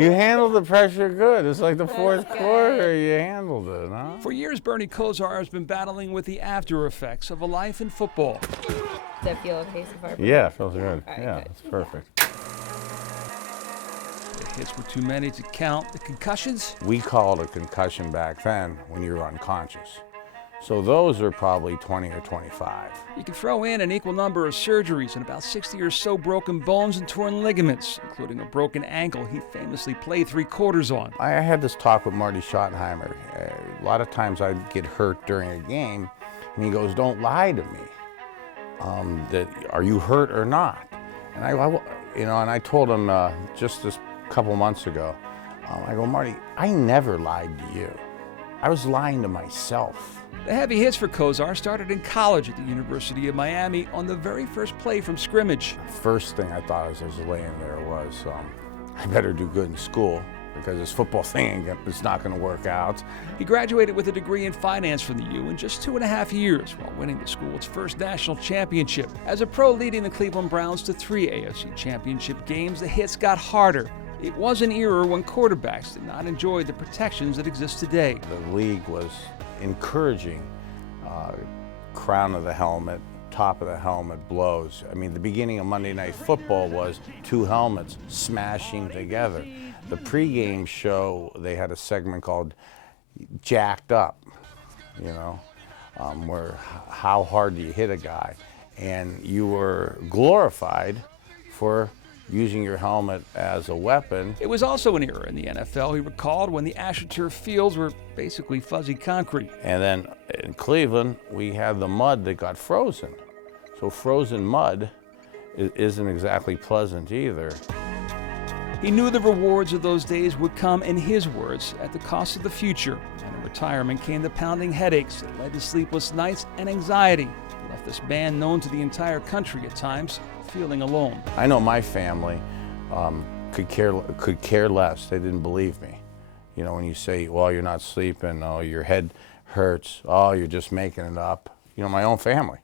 You handled the pressure good. It's like the fourth quarter, you handled it, huh? For years, Bernie Kosar has been battling with the after effects of a life in football. Does that feel okay so far? Yeah, it feels good. All right, Yeah, good. it's perfect. The hits were too many to count. The concussions? We called a concussion back then when you were unconscious. So those are probably 20 or 25. You can throw in an equal number of surgeries and about 60 or so broken bones and torn ligaments, including a broken ankle he famously played 3/4 on. I had this talk with Marty Schottenheimer. A lot of times I'd get hurt during a game, and he goes, "Don't lie to me. That are you hurt or not?" And I told him just this couple months ago. I go, "Marty, I never lied to you. I was lying to myself." The heavy hits for Kosar started in college at the University of Miami on the very first play from scrimmage. First thing I thought as I was laying there was, I better do good in school because this football thing is not going to work out. He graduated with a degree in finance from the U in just 2.5 years while winning the school's first national championship. As a pro leading the Cleveland Browns to 3 AFC championship games, the hits got harder. It was an era when quarterbacks did not enjoy the protections that exist today. The league was encouraging crown of the helmet, top of the helmet blows. I mean, the beginning of Monday Night Football was 2 helmets smashing together. The pregame show, they had a segment called Jacked Up, where how hard do you hit a guy? And you were glorified for using your helmet as a weapon. It was also an era in the NFL, he recalled, when the AstroTurf fields were basically fuzzy concrete. And then in Cleveland, we had the mud that got frozen. So frozen mud isn't exactly pleasant either. He knew the rewards of those days would come, in his words, at the cost of the future. And in retirement came the pounding headaches that led to sleepless nights and anxiety. It left this man, known to the entire country at times, feeling alone. I know my family could care less. They didn't believe me. When you say, "Well, you're not sleeping," "Oh, your head hurts," "Oh, you're just making it up." My own family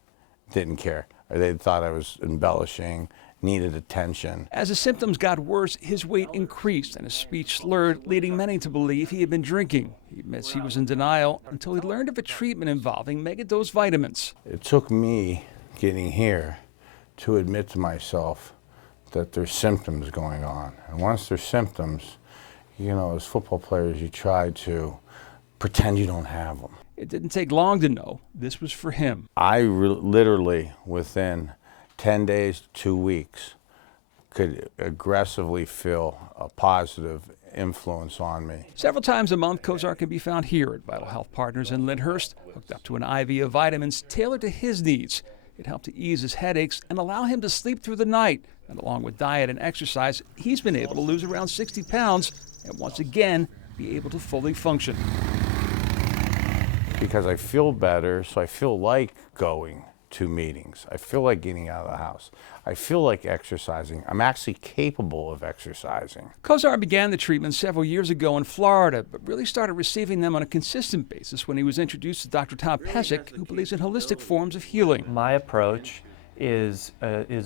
didn't care. They thought I was embellishing, needed attention. As the symptoms got worse, his weight increased and his speech slurred, leading many to believe he had been drinking. He admits he was in denial until he learned of a treatment involving megadose vitamins. It took me getting here to admit to myself that there's symptoms going on. And once there's symptoms, as football players, you try to pretend you don't have them. It didn't take long to know this was for him. I literally, within 10 days to 2 weeks, could aggressively feel a positive influence on me. Several times a month, Kosar can be found here at Vital Health Partners in Lyndhurst, hooked up to an IV of vitamins tailored to his needs. It helped to ease his headaches and allow him to sleep through the night. And along with diet and exercise, he's been able to lose around 60 pounds and once again be able to fully function. Because I feel better, so I feel like going to meetings. I feel like getting out of the house. I feel like exercising. I'm actually capable of exercising. Kosar began the treatment several years ago in Florida, but really started receiving them on a consistent basis when he was introduced to Dr. Tom Kosich, who believes in holistic forms of healing. My approach is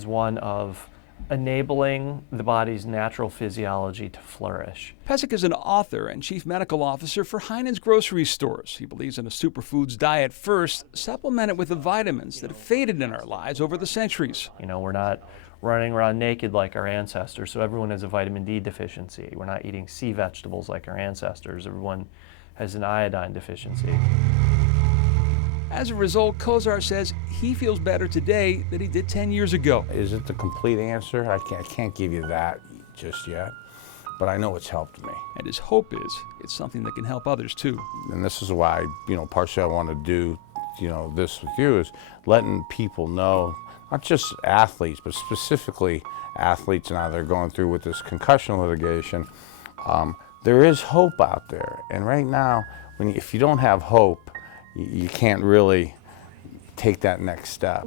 one of enabling the body's natural physiology to flourish. Kosich is an author and chief medical officer for Heinen's grocery stores. He believes in a superfoods diet first, supplemented with the vitamins that have faded in our lives over the centuries. We're not running around naked like our ancestors, so everyone has a vitamin D deficiency. We're not eating sea vegetables like our ancestors. Everyone has an iodine deficiency. As a result, Kosar says he feels better today than he did 10 years ago. Is it the complete answer? I can't give you that just yet, but I know it's helped me. And his hope is it's something that can help others too. And this is why, partially I want to do, this with you, is letting people know, not just athletes, but specifically athletes now they're going through with this concussion litigation. There is hope out there. And right now, if you don't have hope, you can't really take that next step.